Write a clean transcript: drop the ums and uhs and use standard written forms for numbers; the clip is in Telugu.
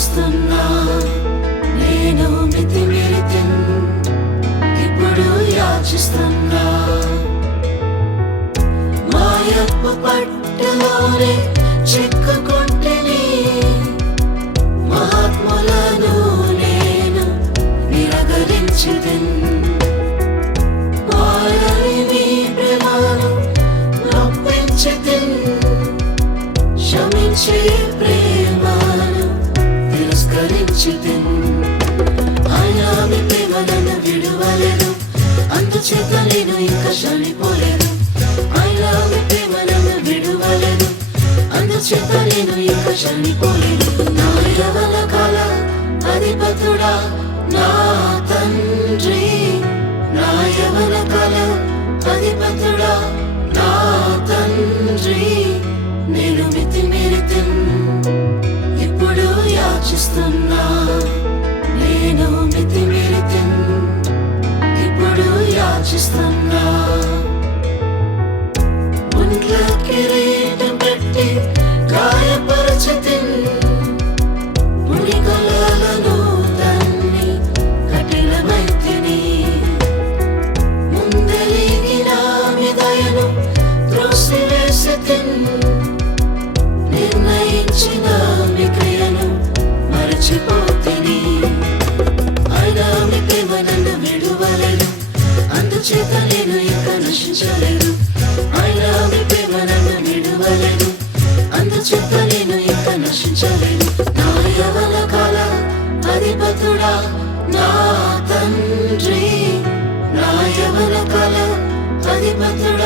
యాచిస్తున్నా, నేను మితిమీరితిన్, ఇప్పుడు యాచిస్తున్నా. మాయపు పట్టులోనే చిక్కుకుంటిని, మహాత్ములను నేను నిరాకరించితిన్. వారని నీ ప్రేమను నొప్పించితిన్, క్షమించే ప్రేమను తిరస్కరించితిన్. అయినా మీ ప్రేమ నన్ను విడువలేదు, అందుచేత నేను ఇంకా చనిపోలేదు. అయినా మీ ప్రేమ నన్ను విడువలేదు, అందుచేత నేను ఇంకా చనిపోలేదు. నా యవ్వన కాల అధిపతుడా నా తండ్రి, నా యవ్వన కాల అధిపతుడా నా తండ్రి, నేను మితిమీరితిన్, ఇప్పుడు యాచిస్తున్నా. నేను మితిమీరితిన్, ఇప్పుడు యాచిస్తున్నా. ముండ్ల కిరీటం పెట్టి గాయపరచితిన్, మునికలను తన్ని కఠినమైతిని. ముందెలిగిన మీ దయను త్రోసివేసితిన్, నిర్ణయించిన మీ క్రియను మరచిపోతిని. అయినా మీ ప్రేమ నన్ను విడువలేదు, అందుచేత నేను ఇంకా నశించలేదు. అయినా మీ ప్రేమ నన్ను విడువలేదు, అందుచేత నేను ఇంకా నశించలేదు. నా యవ్వన కాల అధిపతుడా నా తండ్రి, నా యవ్వన కాల అధిపతుడా